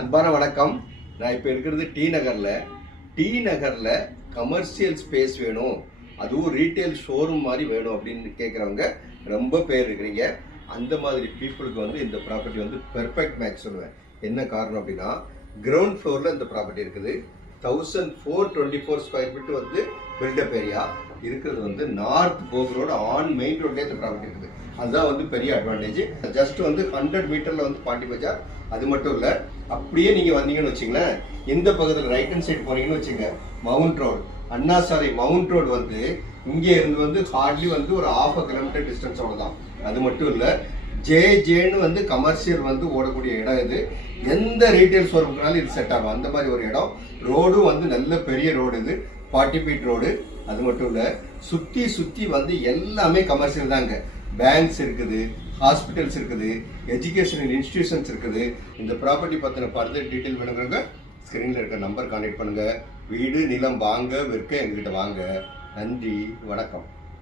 அன்பான வணக்கம். நான் இப்போ இருக்கிறது டி நகரில் கமர்ஷியல் ஸ்பேஸ் வேணும், அதுவும் ரீட்டைல் ஷோரூம் மாதிரி வேணும் அப்படின்னு கேட்குறவங்க ரொம்ப பேர் இருக்கிறீங்க. அந்த மாதிரி பீப்புளுக்கு வந்து இந்த ப்ராப்பர்ட்டி வந்து பெர்ஃபெக்ட் மேட்ச் சொல்லுவேன். என்ன காரணம் அப்படின்னா, கிரவுண்ட் ஃப்ளோரில் இந்த ப்ராப்பர்ட்டி இருக்குது. 1424 ஸ்கொயர் ஃபீட் வந்து பில்டப் ஏரியா இருக்கிறது வந்து north Boag road on main ரோட்லேயே இந்த ப்ராப்பர்ட்டி இருக்குது. அதுதான் வந்து பெரிய அட்வான்டேஜ். ஜஸ்ட் வந்து 100 மீட்டரில் வந்து பாண்டி பஜார். அது மட்டும் இல்லை, அப்படியே நீங்கள் வந்தீங்கன்னு வச்சிங்களேன், இந்த பக்கத்தில் ரைட் ஹேண்ட் சைடு போனீங்கன்னு வச்சுங்க, மவுண்ட் ரோடு, அண்ணா சாலை மவுண்ட் ரோடு வந்து இங்கே இருந்து வந்து ஹார்ட்லி வந்து ஒரு 1/2 கிலோமீட்டர் டிஸ்டன்ஸ் அவ்வளோதான். அது மட்டும் இல்லை, ஜேன்னு வந்து கமர்ஷியல் வந்து ஓடக்கூடிய இடம் இது. எந்த ரீட்டைல் ஷோரூம்னாலும் இது செட் ஆகும், அந்த மாதிரி ஒரு இடம். ரோடும் வந்து நல்ல பெரிய ரோடு, இது 40 ஃபீட் ரோடு. அது மட்டும் இல்லை, சுற்றி வந்து எல்லாமே கமர்ஷியல் தாங்க. பேங்க்ஸ் இருக்குது, ஹாஸ்பிட்டல்ஸ் இருக்குது, எஜுகேஷனல் இன்ஸ்டிடியூஷன்ஸ் இருக்குது. இந்த ப்ராப்பர்ட்டி பற்றின ஃபர்தர் டீட்டெயில் வேணுங்கிறவங்க ஸ்க்ரீனில் இருக்க நம்பர் கான்டெக்ட் பண்ணுங்கள். வீடு நிலம் வாங்க விற்க எங்ககிட்ட வாங்க. நன்றி, வணக்கம்.